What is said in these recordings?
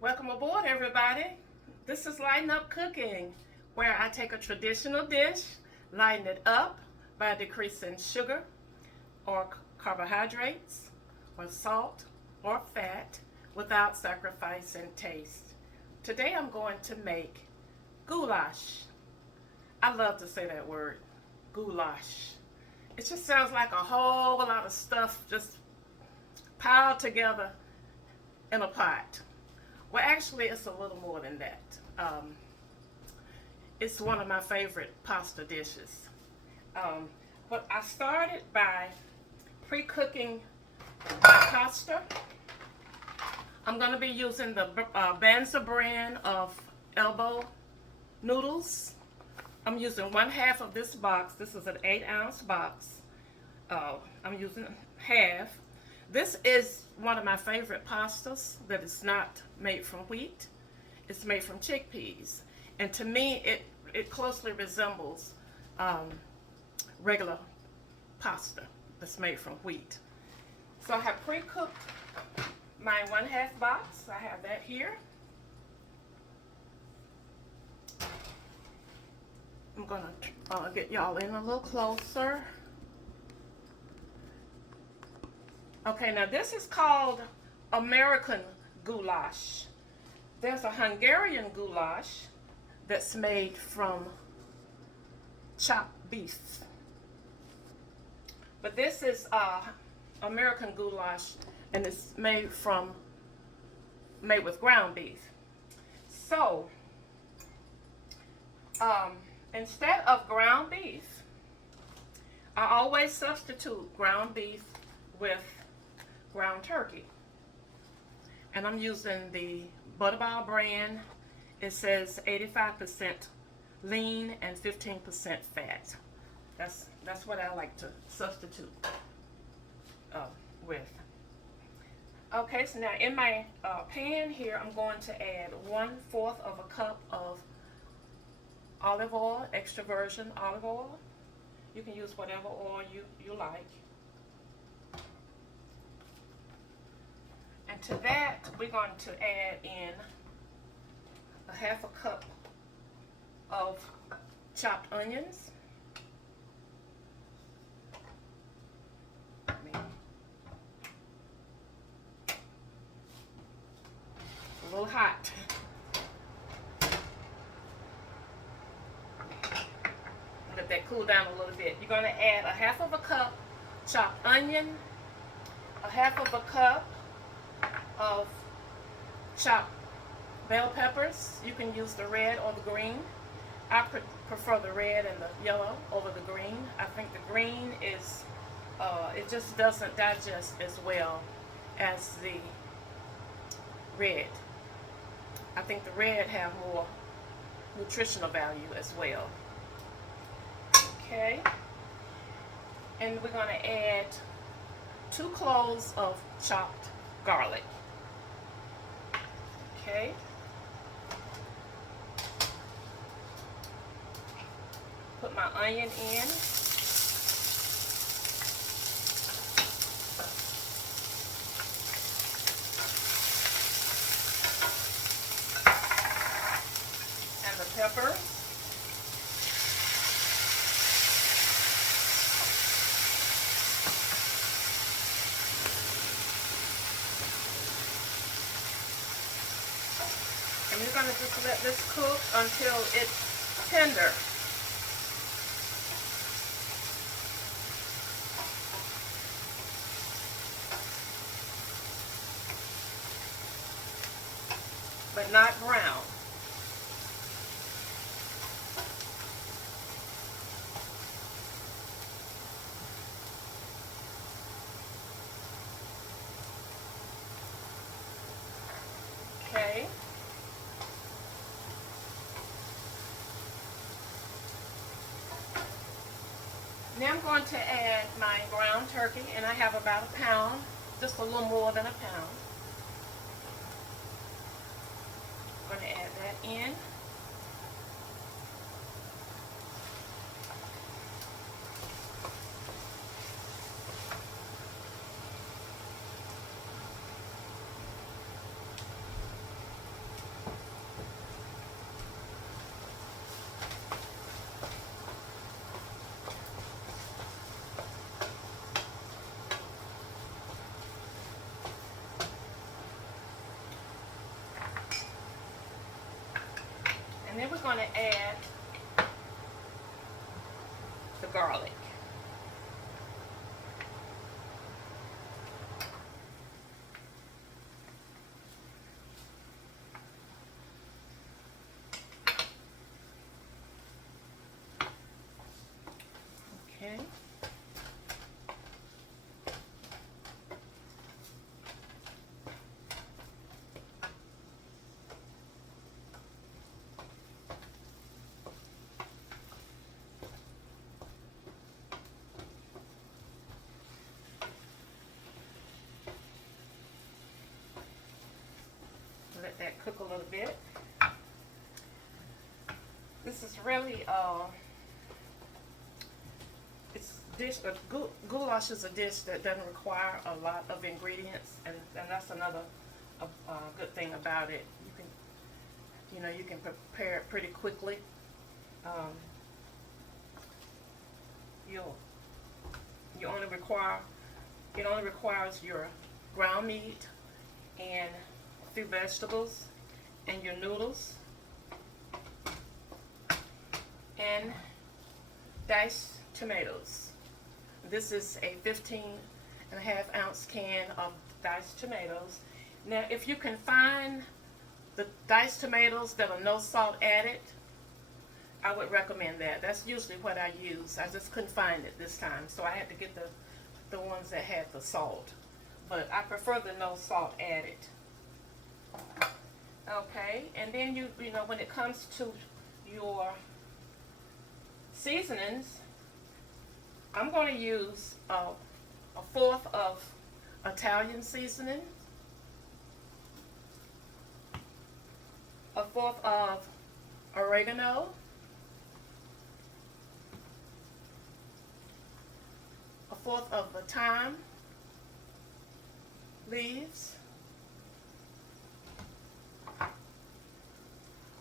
Welcome aboard, everybody. This is Lighten Up Cooking, where I take a traditional dish, lighten it up by decreasing sugar or carbohydrates or salt or fat without sacrificing taste. Today I'm going to make goulash. I love to say that word, goulash. It just sounds like a whole lot of stuff just piled together in a pot. Well, actually, it's a little more than that. It's one of my favorite pasta dishes. But I started by pre-cooking my pasta. I'm going to be using the Banza brand of elbow noodles. I'm using 1/2 of this box. This is an 8-ounce box. I'm using half. This is one of my favorite pastas that is not made from wheat. It's made from chickpeas. And to me, it closely resembles regular pasta that's made from wheat. So I have pre-cooked my 1/2 box. I have that here. I'm going to get y'all in a little closer. Okay, now this is called American goulash. There's a Hungarian goulash that's made from chopped beef. But this is American goulash, and it's made with ground beef. So, instead of ground beef, I always substitute ground beef with ground turkey. And I'm using the Butterball brand. It says 85% lean and 15% fat. That's what I like to substitute with. Okay, so now in my pan here, I'm going to add 1/4 of a cup of olive oil, extra virgin olive oil. You can use whatever oil you like. And to that, we're going to add in 1/2 cup of chopped onions. It's a little hot. Let that cool down a little bit. You're going to add 1/2 cup chopped onion, 1/2 cup of chopped bell peppers. You can use the red or the green. I prefer the red and the yellow over the green. I think the green is, it just doesn't digest as well as the red. I think the red have more nutritional value as well. Okay. And we're going to add 2 cloves of chopped garlic. Okay. Put my onion in. And the pepper. And we're going to just let this cook until it's tender. But not brown. Okay. Now I'm going to add my ground turkey, and I have about 1 pound, just a little more than 1 pound. I'm going to add that in. And then we're going to add the garlic. Okay. Let that cook a little bit. This is really it's dish. Goulash is a dish that doesn't require a lot of ingredients, and that's another good thing about it. You can prepare it pretty quickly. It only requires your ground meat and a few vegetables and your noodles and diced tomatoes. This is a 15.5 ounce can of diced tomatoes. Now, if you can find the diced tomatoes that are no salt added, I would recommend that. That's usually what I use. I just couldn't find it this time, so I had to get the ones that had the salt. But I prefer the no salt added. Okay, and then you know when it comes to your seasonings, I'm going to use a fourth of Italian seasoning, a fourth of oregano, a fourth of the thyme leaves, a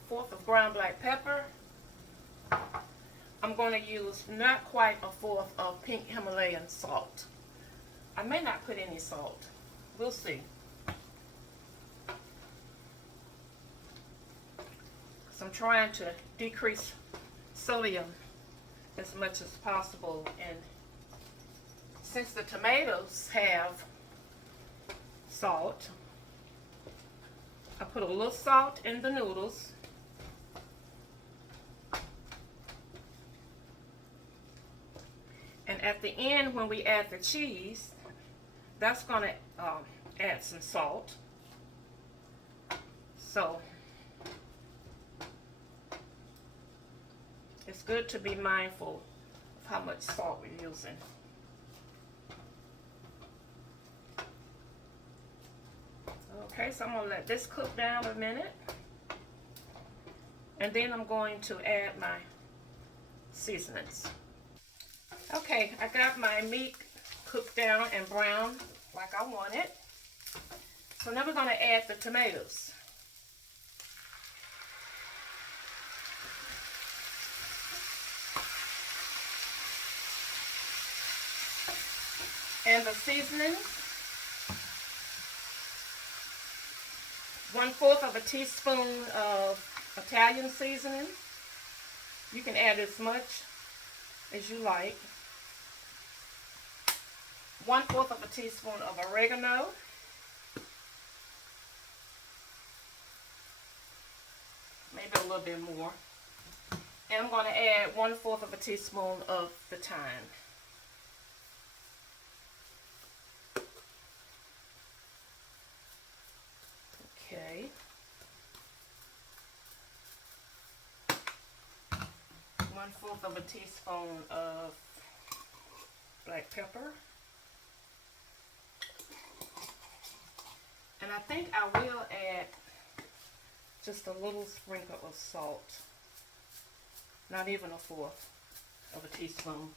fourth of ground black pepper. I'm going to use not quite a fourth of pink Himalayan salt. I may not put any salt. We'll see. So I'm trying to decrease sodium as much as possible, and since the tomatoes have salt, I put a little salt in the noodles. And at the end, when we add the cheese, that's going to add some salt. So it's good to be mindful of how much salt we're using. Okay, so I'm going to let this cook down a minute. And then I'm going to add my seasonings. Okay, I got my meat cooked down and brown like I want it. So now we're going to add the tomatoes. And the seasonings. 1/4 of a teaspoon of Italian seasoning. You can add as much as you like. 1/4 of a teaspoon of oregano. Maybe a little bit more. And I'm going to add 1/4 of a teaspoon of the thyme. Okay. 1/4 of a teaspoon of black pepper. And I think I will add just a little sprinkle of salt. Not even 1/4 of a teaspoon.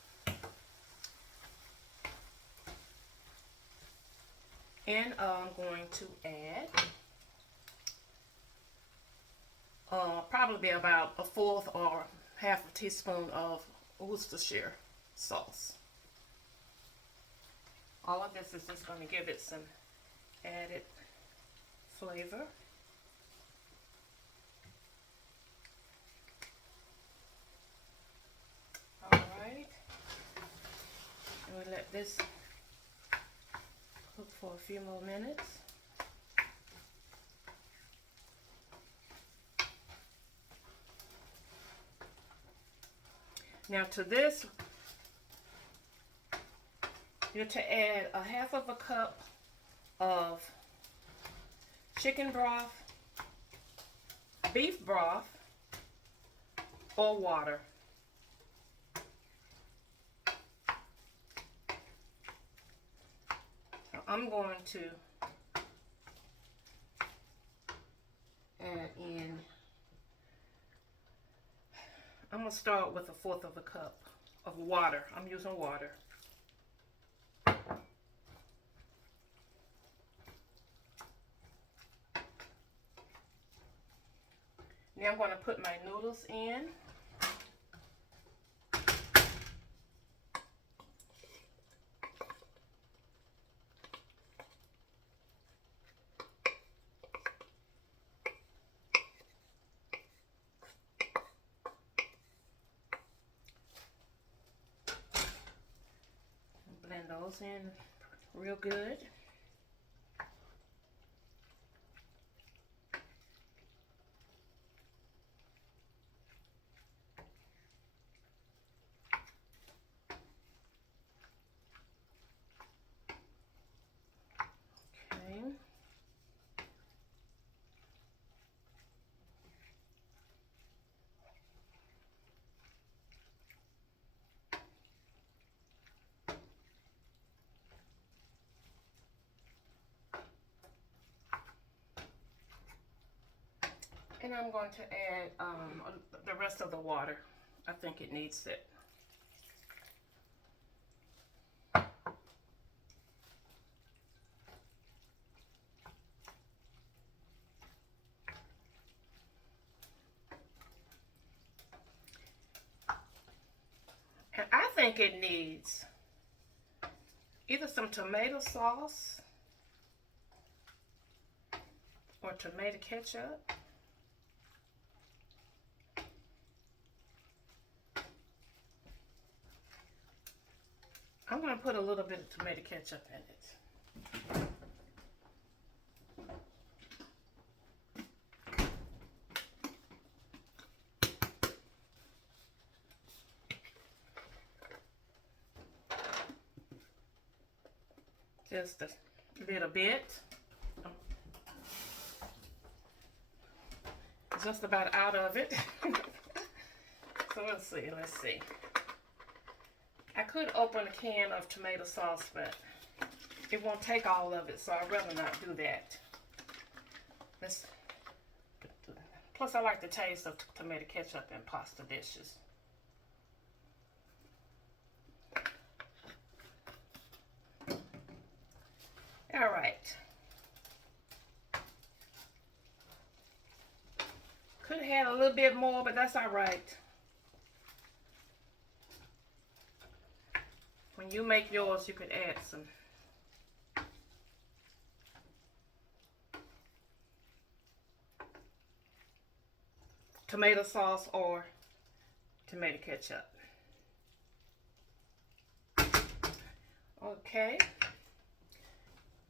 And I'm going to add probably about 1/4 or 1/2 a teaspoon of Worcestershire sauce. All of this is just going to give it some added flavor. let this cook for a few more minutes. Now to this, you're to add a half of a cup of chicken broth, beef broth, or water. So I'm going to add in, I'm going to start with 1/4 of a cup of water. I'm using water. Now I'm going to put my noodles in. Blend those in real good. Okay. And I'm going to add the rest of the water. I think it needs it. And I think it needs either some tomato sauce or tomato ketchup. I'm going to put a little bit of tomato ketchup in it. Just a little bit. Just about out of it. So let's see. I could open a can of tomato sauce, but it won't take all of it, so I'd rather not do that. Plus, I like the taste of tomato ketchup in pasta dishes. All right. Could have had a little bit more, but that's all right. When you make yours, you could add some tomato sauce or tomato ketchup. Okay.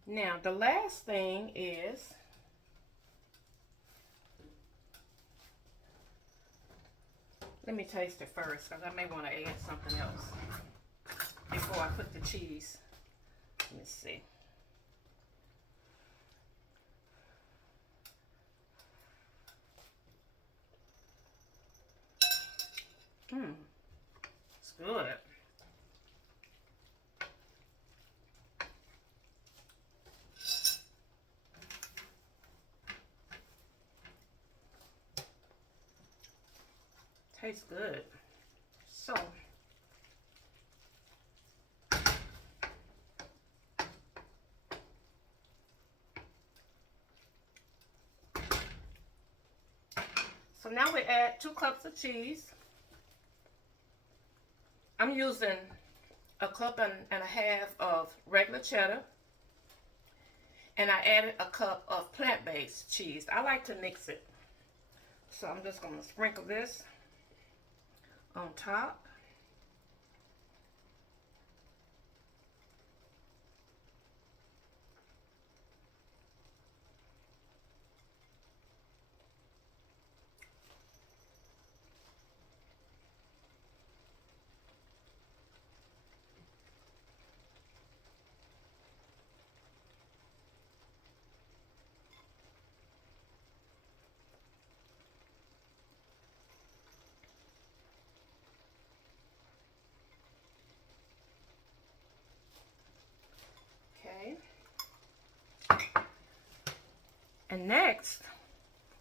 Now, the last thing is let me taste it first, because I may want to add something else before I put the cheese. Let me see. It's good. Tastes good. So now we add 2 cups of cheese. I'm using 1.5 cups of regular cheddar, and I added 1 cup of plant-based cheese. I like to mix it, so I'm just going to sprinkle this on top.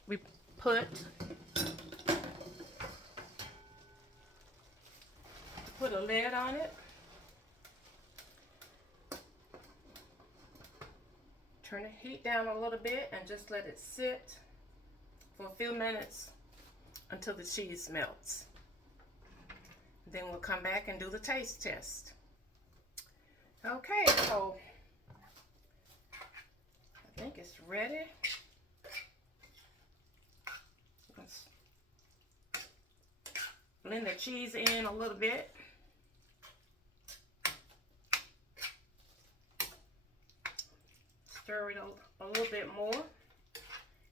we put a lid on it. Turn the heat down a little bit and just let it sit for a few minutes until the cheese melts. Then we'll come back and do the taste test. Okay, so I think it's ready. Let's blend the cheese in a little bit. Stir it a little bit more.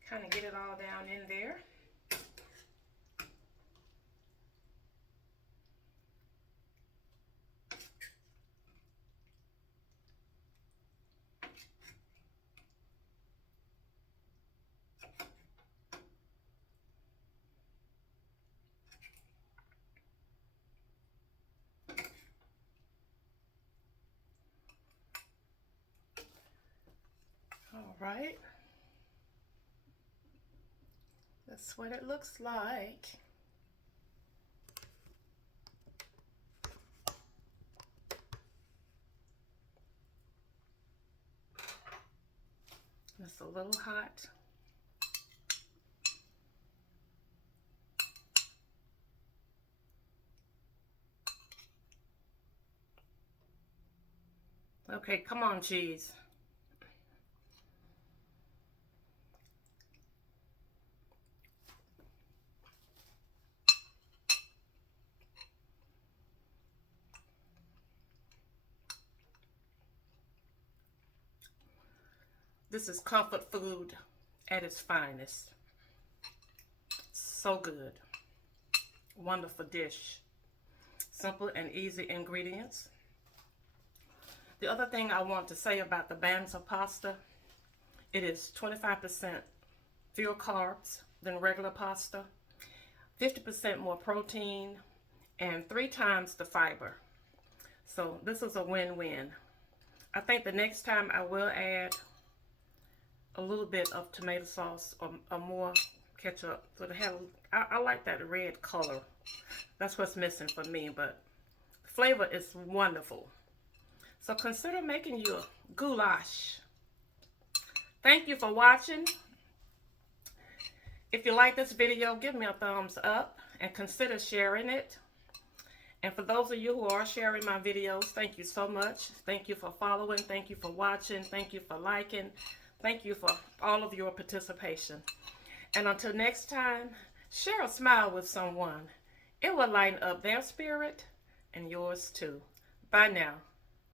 Kind of get it all down in there. All right. That's what it looks like. It's a little hot. Okay, come on, cheese. This is comfort food at its finest. So good. Wonderful dish. Simple and easy ingredients. The other thing I want to say about the Banza pasta, it is 25% fewer carbs than regular pasta, 50% more protein, and 3 times the fiber. So this is a win-win. I think the next time I will add a little bit of tomato sauce or more ketchup. So I like that red color. That's what's missing for me, but the flavor is wonderful. So consider making your goulash. Thank you for watching. If you like this video, give me a thumbs up and consider sharing it. And for those of you who are sharing my videos, thank you so much. Thank you for following. Thank you for watching. Thank you for liking. Thank you for all of your participation. And until next time, share a smile with someone. It will lighten up their spirit and yours too. Bye now.